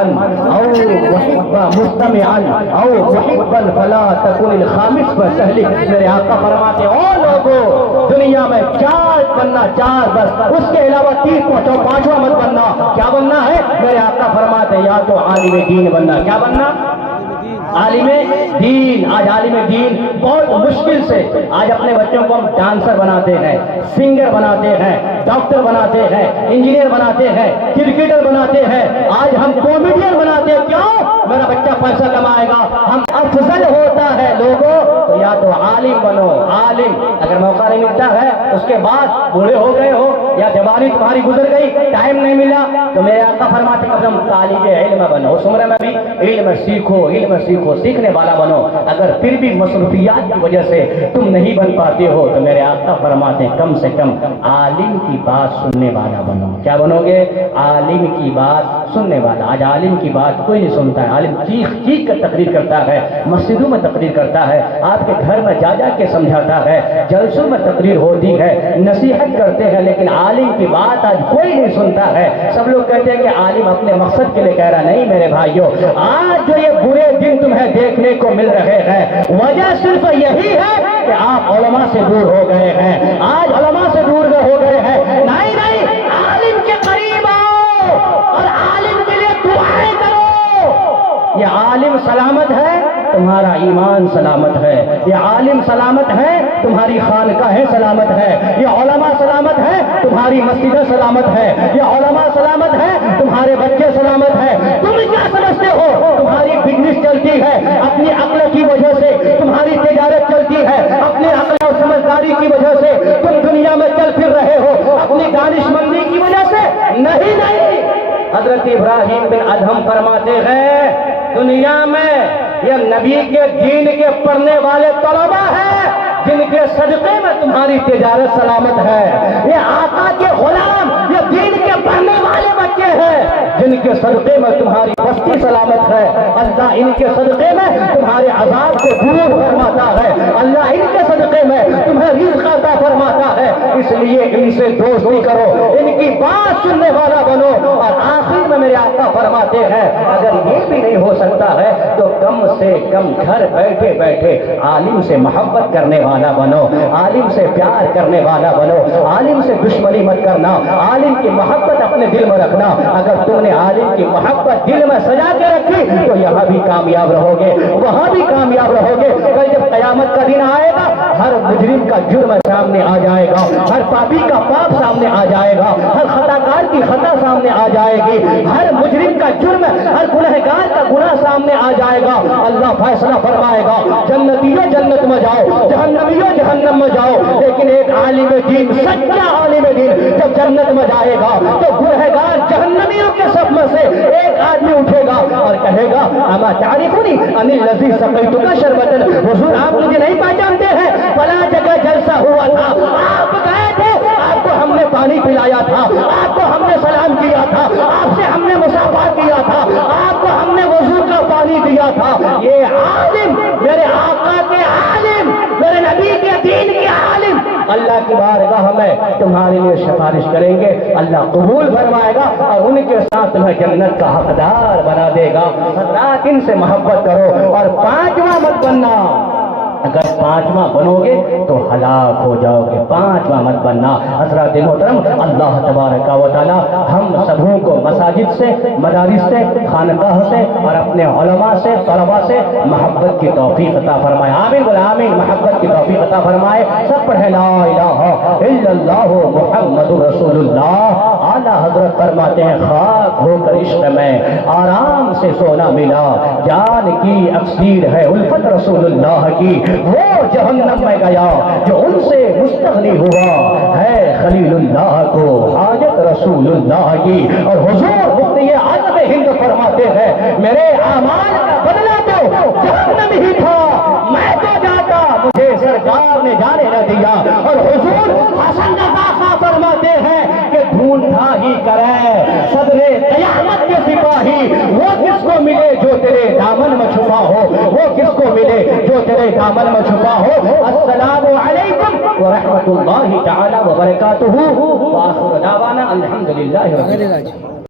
او محب مستمعا او محبا فلا تكن الخامس فسهل. میرے آقا فرماتے ہیں او لوگوں دنیا میں 4 بننا، 4 بس، اس کے علاوہ 3 5واں مت بننا. کیا بننا ہے؟ میرے آقا فرماتے ہیں یا تو عالم دین بننا. کیا بننا؟ عالم دین. آج عالم دین بہت مشکل سے آج اپنے بچوں کو ہم ڈانسر بناتے ہیں، سنگر بناتے ہیں، ڈاکٹر بناتے ہیں، انجینئر بناتے ہیں، کرکٹر بناتے ہیں، آج ہم کامیڈین بناتے ہیں. کیوں؟ میرا بچہ پیسہ کمائے گا. ہم افضل ہوتا ہے لوگوں تو یا تو عالم بنو. عالم اگر موقع نہیں ملتا ہے اس کے بعد بوڑھے ہو گئے ہو یا جوانی تمہاری گزر گئی، ٹائم نہیں ملا، تو میرے آقا فرماتے ہیں تم طالب علم بنو. اس عمر میں بھی علم سیکھو، علم سیکھو، سیکھنے والا بنو. اگر پھر بھی مصروفیات کی وجہ سے تم نہیں بن پاتے ہو تو میرے آقا فرماتے ہیں کم سے کم عالم کی بات سننے والا بنو. کیا بنو گے؟ عالم کی بات سننے والا. آج عالم کی بات کوئی نہیں سنتا ہے. عالم چیخ چیخ کر تقریر کرتا ہے، مسجدوں میں تقریر کرتا ہے، آپ کے گھر میں جا جا کے سمجھاتا ہے، جلسوں میں تقریر ہوتی ہے، نصیحت کرتے ہیں، لیکن عالم کی بات آج کوئی نہیں سنتا ہے. سب لوگ کہتے ہیں کہ عالم اپنے مقصد کے لیے کہہ رہا. نہیں میرے بھائیوں، آج جو یہ برے دن تمہیں دیکھنے کو مل رہے ہیں وجہ صرف یہی ہے کہ آپ علماء سے دور ہو گئے ہیں. آج علماء سے دور ہو گئے ہیں. نہیں نہیں، عالم کے قریب آؤ اور عالم کے لیے دعائیں کرو. یہ عالم سلامت ہے، تمہارا ایمان سلامت ہے. یہ عالم سلامت ہے، تمہاری خانقاہیں سلامت ہے. یہ علماء سلامت ہے، تمہاری مسجدیں سلامت ہے. یہ علماء سلامت ہے، تمہارے بچے سلامت ہے. تم کیا سمجھتے ہو تمہاری بزنس چلتی ہے اپنی عقل کی وجہ سے، تمہاری تجارت چلتی ہے اپنی عقل اور سمجھداری کی وجہ سے، تم دنیا میں چل پھر رہے ہو اپنی دانش مندی کی وجہ سے؟ نہیں نہیں. حضرت ابراہیم بن ادہم فرماتے ہیں دنیا میں یہ نبی کے دین کے پڑھنے والے طلبہ ہیں جن کے صدقے میں تمہاری تجارت سلامت ہے. یہ آقا کے غلام، یہ دین کے پڑھنے والے بچے ہیں جن کے صدقے میں تمہاری بستی سلامت ہے. اللہ ان کے صدقے میں تمہارے عذاب کو دور فرماتا ہے. اللہ ان کے صدقے میں تمہیں رزق عطا فرماتا ہے. اس لیے ان سے دوستی کرو، ان کی بات سننے والا بنو. اور آخر میں میرے آقا فرماتے ہیں اگر یہ بھی نہیں ہو سکتا ہے تو کم سے کم گھر بیٹھے بیٹھے عالم سے محبت کرنے والا بنو، عالم سے پیار کرنے والا بنو. عالم سے دشمنی مت کرنا، عالم کی محبت اپنے دل میں رکھنا. اگر تم نے عالم کی محبت دل میں سجا کے رکھی تو یہاں بھی کامیاب رہو گے، وہاں بھی کامیاب رہو گے. کل جب قیامت کا دن آئے گا ہر مجرم کا جرم سامنے آ جائے گا، ہر پاپی کا پاپ سامنے آ جائے گا، ہر خطاکار کی خطا سامنے آ جائے گی، ہر مجرم کا جرم، ہر گنہگار کا گناہ سامنے آ جائے گا. اللہ فیصلہ فرمائے گا جنتیوں جنت میں جاؤ، جہنمیوں جہنم میں جاؤ. لیکن ایک عالم دین، سچا عالم دین جب جنت میں جائے گا تو گنہگار جہنمیوں کے سب میں سے ایک آدمی اٹھے گا اور کہے گا اما تعرفنی ان الذی سقیتک شربۃ. حضور آپ مجھے نہیں پہچانتے ہیں؟ فلاں جگہ جلسہ ہوا تھا، آپ گئے تھے، آپ کو ہم نے پانی پلایا تھا، آپ کو ہم نے سلام کیا تھا، آپ سے ہم نے مصافحہ کیا تھا، آپ کو ہم نے وضو کا پانی دیا تھا. یہ عالم، میرے آقا کے عالم، میرے نبی کے دین کے عالم اللہ کی بارگاہ میں تمہارے لیے سفارش کریں گے. اللہ قبول فرمائے گا اور ان کے ساتھ تمہیں جنت کا حقدار بنا دے گا. رات ان سے محبت کرو اور 5واں مت بننا. اگر 5واں بنو گے تو ہلاک ہو جاؤ گے. 5واں مت بننا. حضرات محترم، اللہ تبارک و تعالی ہم سبوں کو مساجد سے، مدارس سے، خانقاہ سے اور اپنے علماء سے، طلباء سے محبت کی توفیق عطا فرمائے. آمین بولے آمین. محبت کی توفیق عطا فرمائے. سب پڑھے لا الہ الا اللہ محمد رسول اللہ. اعلیٰ حضرت فرماتے ہیں خاک ہو کر عشق میں آرام سے سونا ملا، جان کی اکسیر ہے الفت رسول اللہ کی. وہ جہنم میں گیا جو ان سے مستغنی ہوا ہے خلیل اللہ کو حاجت رسول اللہ کی. اور حضور مفتی اعظم ہند فرماتے ہیں میرے اعمال کا بدلہ تو جہنم ہی تھا، میں تو جاتا مجھے سرکار نے جانے نہ دیا. اور حضور حسن رضا خان فرماتے ہیں کہ ڈھونڈا ہی کرے صدر قیامت کے سپاہی، وہ کس کو ملے جو تیرے دامن میں چھپا ہو، وہ کس کو ملے جو تیرے دامن میں چھپا ہو. السلام علیکم ورحمۃ اللہ تعالی وبرکاتہ. وآخر دعوانا الحمدللہ رب العالمین.